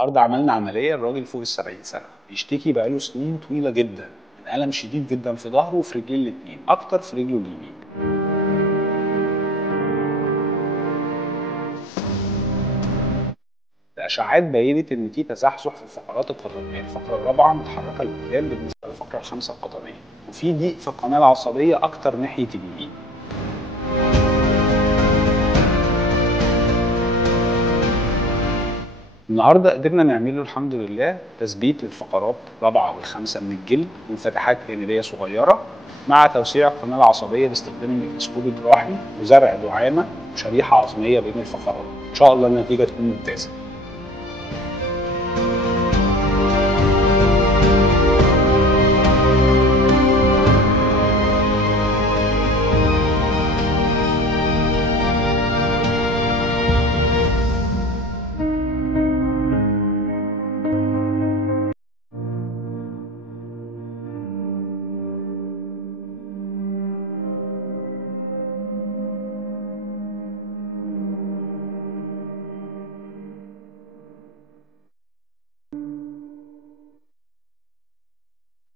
النهارده عملنا عمليه الراجل فوق ال70 سنه بيشتكي بقاله سنين طويله جدا من الم شديد جدا في ظهره وفي رجليه الاثنين، اكتر في رجله اليمين. الاشعاعات بينت ان في تزحزح في الفقرات القطنيه، الفقره الرابعه متحركه لقدام بالنسبه للفقره الخامسه القطنيه، وفي ضيق في القناه العصبيه اكتر ناحيه اليمين. النهارده قدرنا نعمل له الحمد لله تثبيت للفقرات الرابعه والخامسه من الجلد وانفتاحات جانبيه صغيره، مع توسيع القناه العصبيه باستخدام الميكروسكوب الجراحي وزرع دعامه وشريحه عظميه بين الفقرات. ان شاء الله النتيجه تكون ممتازه.